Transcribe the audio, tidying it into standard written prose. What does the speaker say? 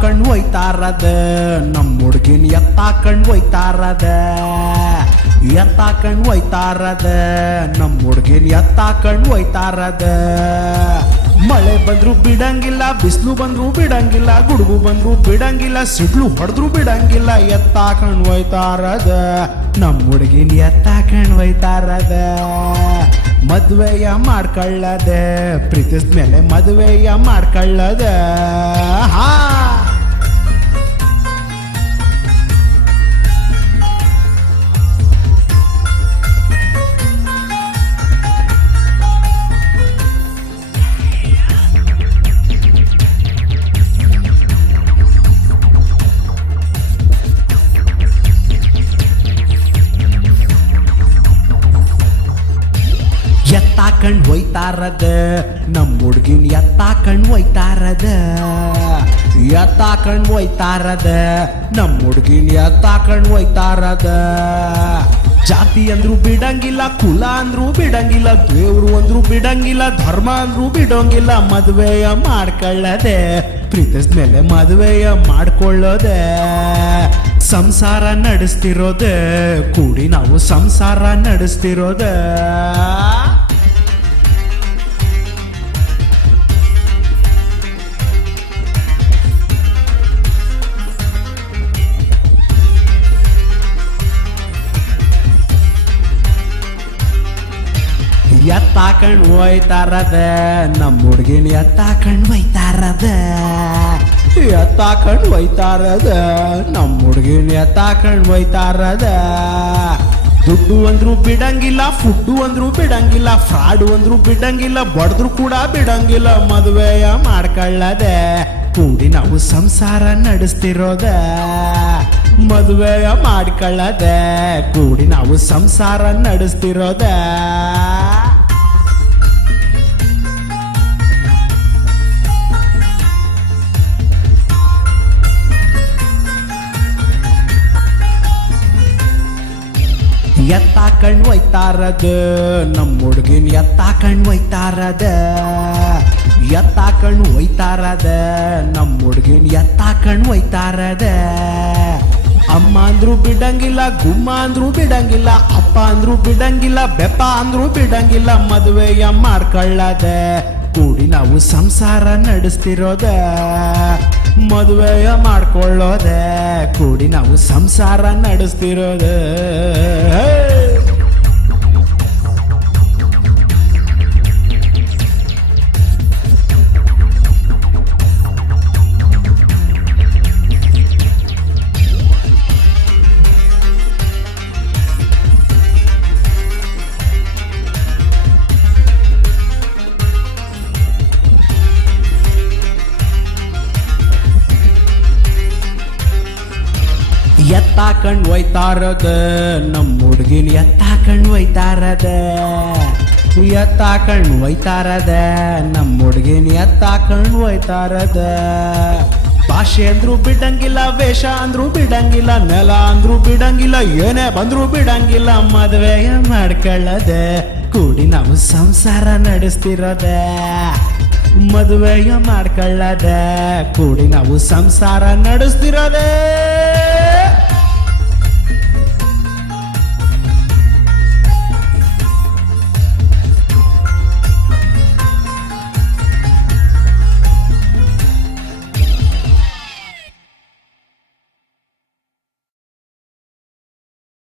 ಎತ್ತಾಕಂಡ್ ಹೋಯ್ತಾರದ ನಮ್ ಹುಡ್ಗಿನ್ ಎತ್ತಾಕಂಡ್ ಹೋಯ್ತಾರದ ಎತ್ತಾಕಂಡ್ ಹೋಯ್ತಾರದ ನಮ್ ಹುಡ್ಗಿನ್ ಎತ್ತಾಕಂಡ್ ಹೋಯ್ತಾರದ ಮಳೆ ಬಂದ್ರು ಬಿಡಂಗಿಲ್ಲ ಬಿಸಿಲು ಬಂದ್ರು ಬಿಡಂಗಿಲ್ಲ ಗುಡುಗು ಬಂದ್ರು ಬಿಡಂಗಿಲ್ಲ ಸಿಡ್ಲು ಹೊಡೆದ್ರು ಬಿಡಂಗಿಲ್ಲ ಎತ್ತಾಕಂಡ್ ಹೋಯ್ತಾರದ ನಮ್ ಹುಡ್ಗಿನ್ ಎತ್ತಾಕಂಡ್ ಹೋಯ್ತಾರದ ಮದ್ವೆಯ ಮಾಡ್ಕೊಳ್ಳದ ಪ್ರೀತಿಸ್ಮೇಲೆ ಮದ್ವೆಯ ಮಾಡ್ಕೊಳ್ಳದ ಹಾ ಎತ್ತಾಕಂಡ್ ಹೋಯ್ತಾರದ ನಮ್ ಹುಡ್ಗಿನ್ ಎತ್ತಾಕಂಡ್ ಹೋಯ್ತಾರದ ಎತ್ತಾಕಂಡ್ ಹೋಯ್ತಾರದ ನಮ್ ಹುಡ್ಗಿನ್ ಎತ್ತಾಕಂಡ್ ಹೋಯ್ತಾರದ ಜಾತಿ ಅಂದ್ರು ಬಿಡಂಗಿಲ್ಲ ಕುಲ ಅಂದ್ರು ಬಿಡಂಗಿಲ್ಲ ದೇವ್ರು ಅಂದ್ರು ಬಿಡಂಗಿಲ್ಲ ಧರ್ಮ ಅಂದ್ರು ಬಿಡಂಗಿಲ್ಲ ಮದ್ವೆಯ ಮಾಡ್ಕೊಳ್ಳದೆ ಪ್ರೀತಿಸ್ಮೇಲೆ ಮದ್ವೆಯ ಮಾಡ್ಕೊಳ್ಳೋದೆ ಸಂಸಾರ ನಡೆಸ್ತಿರೋದೆ ಕೂಡಿ ನಾವು ಸಂಸಾರ ನಡೆಸ್ತಿರೋದೆ ಎತ್ತಾಕಂಡ್ ಹೋಯ್ತಾರದ ನಮ್ ಹುಡ್ಗಿನ್ ಎತ್ತಾಕಂಡ್ ಹೋಯ್ತಾರದ ಎತ್ತಾಕಂಡ್ ಹೋಯ್ತಾರದ ನಮ್ ಹುಡ್ಗಿನ್ ಎತ್ತಾಕಂಡ್ ಹೋಯ್ತಾರದ ದುಡ್ಡು ಅಂದ್ರು ಬಿಡಂಗಿಲ್ಲ ಫುಡ್ಡು ಅಂದ್ರು ಬಿಡಂಗಿಲ್ಲ ಫ್ರಾಡು ಅಂದ್ರು ಬಿಡಂಗಿಲ್ಲ ಬಡದ್ರು ಕೂಡ ಬಿಡಂಗಿಲ್ಲ ಮದುವೆಯ ಮಾಡ್ಕೊಳ್ಳದೆ ಕೂಡಿ ನಾವು ಸಂಸಾರ ನಡೆಸ್ತಿರೋದ ಮದುವೆಯ ಮಾಡ್ಕೊಳ್ಳದೆ ಕೂಡಿ ನಾವು ಸಂಸಾರ ನಡೆಸ್ತಿರೋದ ಎತ್ತಾಕಂಡ್ ಹೋಯ್ತಾರದ ನಮ್ ಹುಡ್ಗಿನ್ ಎತ್ತಾಕಂಡ್ ಹೋಯ್ತಾರದ ಎತ್ತಾಕಂಡ್ ಹೋಯ್ತಾರದ ನಮ್ ಹುಡ್ಗಿನ್ ಎತ್ತಾಕಂಡ್ ಹೋಯ್ತಾರದ ಅಮ್ಮ ಅಂದ್ರು ಬಿಡಂಗಿಲ್ಲ ಗುಮ್ಮ ಅಂದ್ರು ಬಿಡಂಗಿಲ್ಲ ಅಪ್ಪ ಅಂದ್ರು ಬಿಡಂಗಿಲ್ಲ ಬೆಪ್ಪ ಅಂದ್ರು ಬಿಡಂಗಿಲ್ಲ ಮದುವೆಯ ಮಾಡ್ಕೊಳ್ಳದೆ ಕೂಡಿ ನಾವು ಸಂಸಾರ ನಡೆಸ್ತಿರೋದ ಮದುವೆಯ ಮಾಡ್ಕೊಳ್ಳೋದೆ ಕೂಡಿ ನಾವು ಸಂಸಾರ ನಡೆಸ್ತಿರೋದ ಎತ್ತಾಕಂಡ್ ಹೋಯ್ತಾರದ ನಮ್ ಹುಡ್ಗಿನ್ ಎತ್ತಾಕಂಡ್ ಹೋಯ್ತಾರದ ಎತ್ತಾಕಂಡ್ ಹೋಯ್ತಾರದ ನಮ್ ಹುಡ್ಗಿನ್ ಎತ್ತಾಕಂಡ್ ಹೋಯ್ತಾರದ ಭಾಷೆ ಅಂದ್ರು ಬಿಡಂಗಿಲ್ಲ ವೇಷ ಅಂದ್ರು ಬಿಡಂಗಿಲ್ಲ ನೆಲ ಅಂದ್ರು ಬಿಡಂಗಿಲ್ಲ ಏನೇ ಬಂದ್ರು ಬಿಡಂಗಿಲ್ಲ ಮದುವೆಯ ಮಾಡ್ಕೊಳ್ಳದೆ ಕೂಡಿ ನಾವು ಸಂಸಾರ ನಡೆಸ್ತಿರೋದೆ ಮದುವೆಯ ಮಾಡ್ಕೊಳ್ಳದೆ ಕೂಡಿ ನಾವು ಸಂಸಾರ ನಡೆಸ್ತಿರೋದೆ